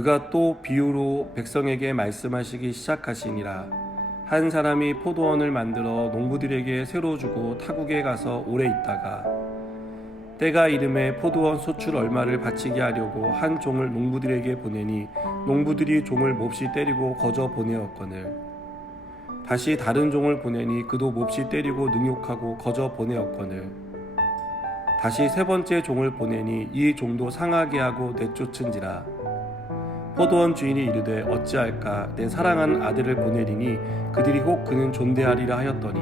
그가 또 비유로 백성에게 말씀하시기 시작하시니라. 한 사람이 포도원을 만들어 농부들에게 새로 주고 타국에 가서 오래 있다가 때가 이름에 포도원 소출 얼마를 바치게 하려고 한 종을 농부들에게 보내니 농부들이 종을 몹시 때리고 거저 보내었거늘 다시 다른 종을 보내니 그도 몹시 때리고 능욕하고 거저 보내었거늘 다시 세 번째 종을 보내니 이 종도 상하게 하고 내쫓은지라. 포도원 주인이 이르되 어찌할까, 내 사랑하는 아들을 보내리니 그들이 혹 그는 존대하리라 하였더니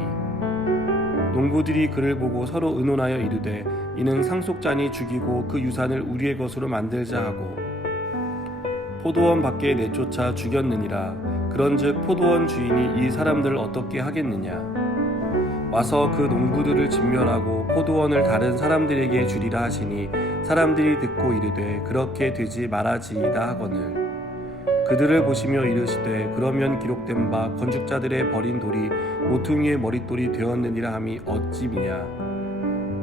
농부들이 그를 보고 서로 의논하여 이르되 이는 상속자니 죽이고 그 유산을 우리의 것으로 만들자 하고 포도원 밖에 내쫓아 죽였느니라. 그런즉 포도원 주인이 이 사람들을 어떻게 하겠느냐. 와서 그 농부들을 진멸하고 포도원을 다른 사람들에게 주리라 하시니 사람들이 듣고 이르되 그렇게 되지 말아지이다 하거늘 그들을 보시며 이르시되 그러면 기록된 바 건축자들의 버린 돌이 모퉁이의 머릿돌이 되었느니라 함이 어찌미냐.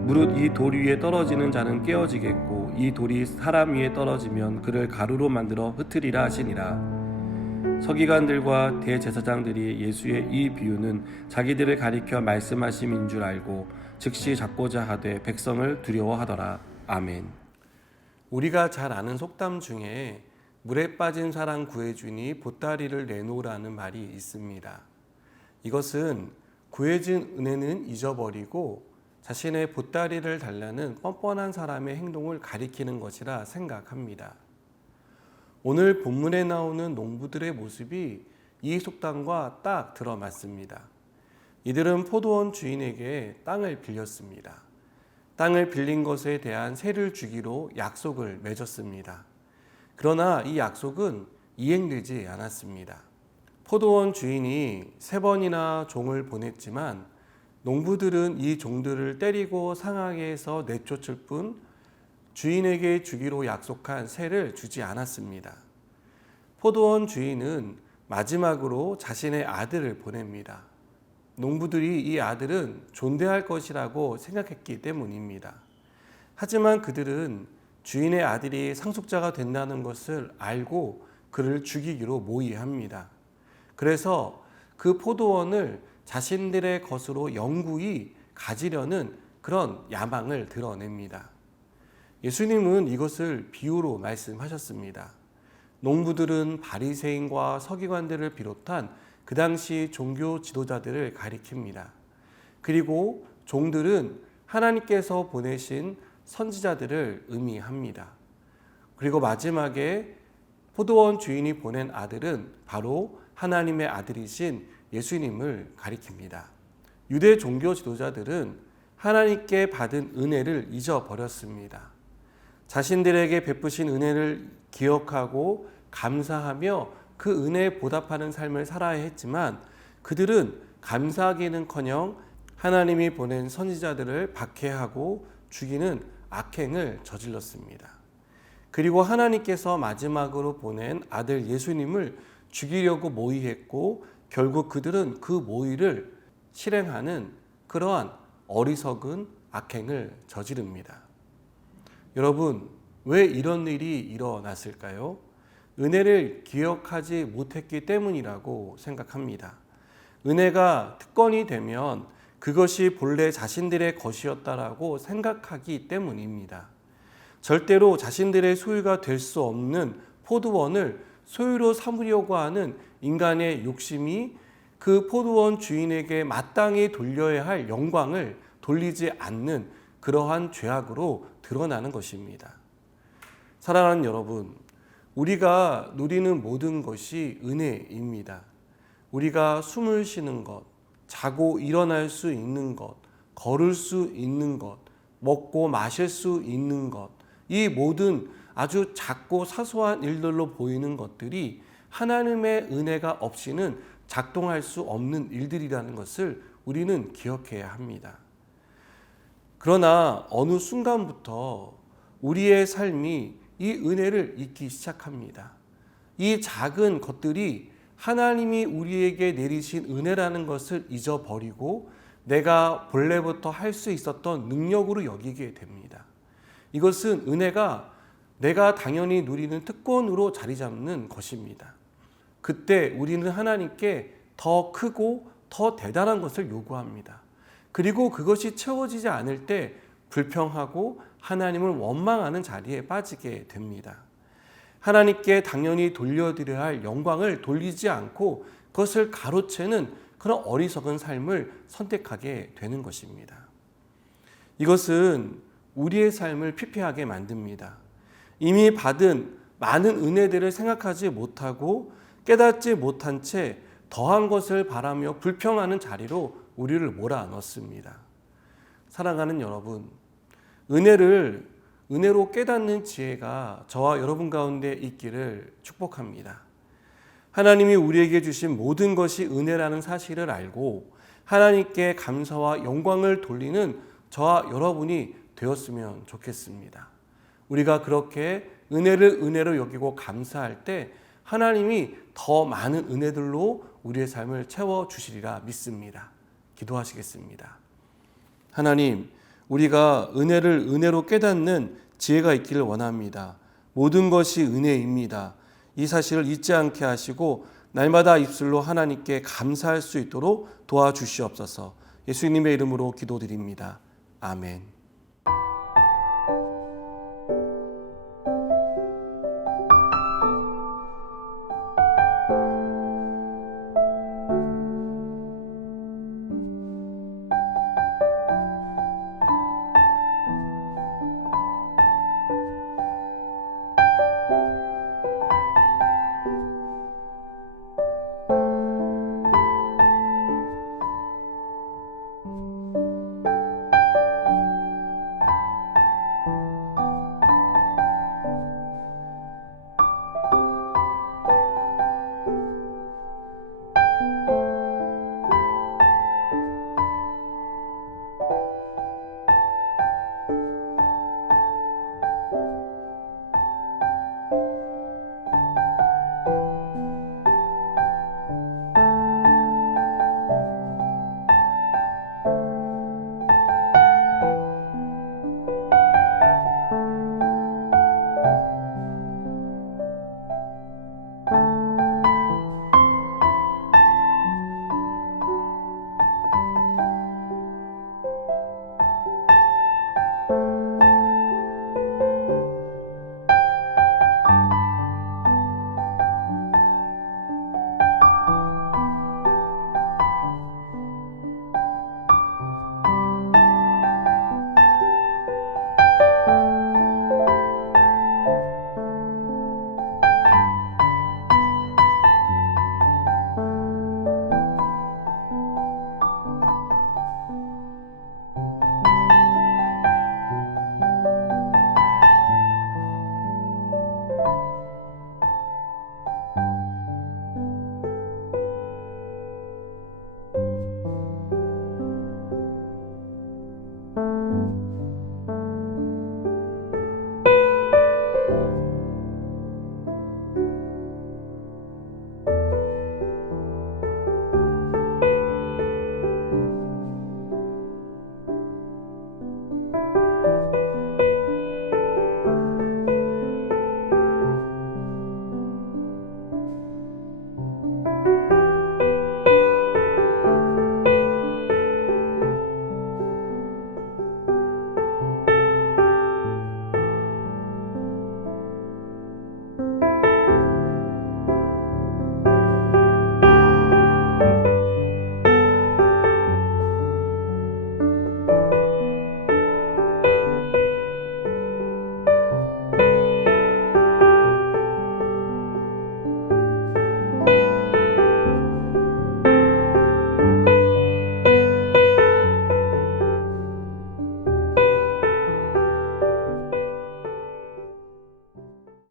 무릇 이 돌 위에 떨어지는 자는 깨어지겠고 이 돌이 사람 위에 떨어지면 그를 가루로 만들어 흩으리라 하시니라. 서기관들과 대제사장들이 예수의 이 비유는 자기들을 가리켜 말씀하심인 줄 알고 즉시 잡고자 하되 백성을 두려워하더라. 아멘. 우리가 잘 아는 속담 중에 물에 빠진 사람 구해주니 보따리를 내놓으라는 말이 있습니다. 이것은 구해진 은혜는 잊어버리고 자신의 보따리를 달라는 뻔뻔한 사람의 행동을 가리키는 것이라 생각합니다. 오늘 본문에 나오는 농부들의 모습이 이 속담과 딱 들어맞습니다. 이들은 포도원 주인에게 땅을 빌렸습니다. 땅을 빌린 것에 대한 세를 주기로 약속을 맺었습니다. 그러나 이 약속은 이행되지 않았습니다. 포도원 주인이 3번이나 종을 보냈지만 농부들은 이 종들을 때리고 상하게 해서 내쫓을 뿐 주인에게 주기로 약속한 세를 주지 않았습니다. 포도원 주인은 마지막으로 자신의 아들을 보냅니다. 농부들이 이 아들은 존대할 것이라고 생각했기 때문입니다. 하지만 그들은 주인의 아들이 상속자가 된다는 것을 알고 그를 죽이기로 모의합니다. 그래서 그 포도원을 자신들의 것으로 영구히 가지려는 그런 야망을 드러냅니다. 예수님은 이것을 비유로 말씀하셨습니다. 농부들은 바리새인과 서기관들을 비롯한 그 당시 종교 지도자들을 가리킵니다. 그리고 종들은 하나님께서 보내신 선지자들을 의미합니다. 그리고 마지막에 포도원 주인이 보낸 아들은 바로 하나님의 아들이신 예수님을 가리킵니다. 유대 종교 지도자들은 하나님께 받은 은혜를 잊어버렸습니다. 자신들에게 베푸신 은혜를 기억하고 감사하며 그 은혜에 보답하는 삶을 살아야 했지만 그들은 감사하기는커녕 하나님이 보낸 선지자들을 박해하고 죽이는 악행을 저질렀습니다. 그리고 하나님께서 마지막으로 보낸 아들 예수님을 죽이려고 모의했고 결국 그들은 그 모의를 실행하는 그러한 어리석은 악행을 저지릅니다. 여러분, 왜 이런 일이 일어났을까요? 은혜를 기억하지 못했기 때문이라고 생각합니다. 은혜가 특권이 되면 그것이 본래 자신들의 것이었다라고 생각하기 때문입니다. 절대로 자신들의 소유가 될 수 없는 포도원을 소유로 삼으려고 하는 인간의 욕심이 그 포도원 주인에게 마땅히 돌려야 할 영광을 돌리지 않는 그러한 죄악으로 드러나는 것입니다. 사랑하는 여러분, 우리가 누리는 모든 것이 은혜입니다. 우리가 숨을 쉬는 것, 자고 일어날 수 있는 것, 걸을 수 있는 것, 먹고 마실 수 있는 것, 이 모든 아주 작고 사소한 일들로 보이는 것들이 하나님의 은혜가 없이는 작동할 수 없는 일들이라는 것을 우리는 기억해야 합니다. 그러나 어느 순간부터 우리의 삶이 이 은혜를 잊기 시작합니다. 이 작은 것들이 하나님이 우리에게 내리신 은혜라는 것을 잊어버리고 내가 본래부터 할 수 있었던 능력으로 여기게 됩니다. 이것은 은혜가 내가 당연히 누리는 특권으로 자리 잡는 것입니다. 그때 우리는 하나님께 더 크고 더 대단한 것을 요구합니다. 그리고 그것이 채워지지 않을 때 불평하고 하나님을 원망하는 자리에 빠지게 됩니다. 하나님께 당연히 돌려드려야 할 영광을 돌리지 않고 그것을 가로채는 그런 어리석은 삶을 선택하게 되는 것입니다. 이것은 우리의 삶을 피폐하게 만듭니다. 이미 받은 많은 은혜들을 생각하지 못하고 깨닫지 못한 채 더한 것을 바라며 불평하는 자리로 우리를 몰아넣습니다. 사랑하는 여러분, 은혜로 깨닫는 지혜가 저와 여러분 가운데 있기를 축복합니다. 하나님이 우리에게 주신 모든 것이 은혜라는 사실을 알고 하나님께 감사와 영광을 돌리는 저와 여러분이 되었으면 좋겠습니다. 우리가 그렇게 은혜를 은혜로 여기고 감사할 때 하나님이 더 많은 은혜들로 우리의 삶을 채워주시리라 믿습니다. 기도하시겠습니다. 하나님, 우리가 은혜를 은혜로 깨닫는 지혜가 있기를 원합니다. 모든 것이 은혜입니다. 이 사실을 잊지 않게 하시고 날마다 입술로 하나님께 감사할 수 있도록 도와주시옵소서. 예수님의 이름으로 기도드립니다. 아멘.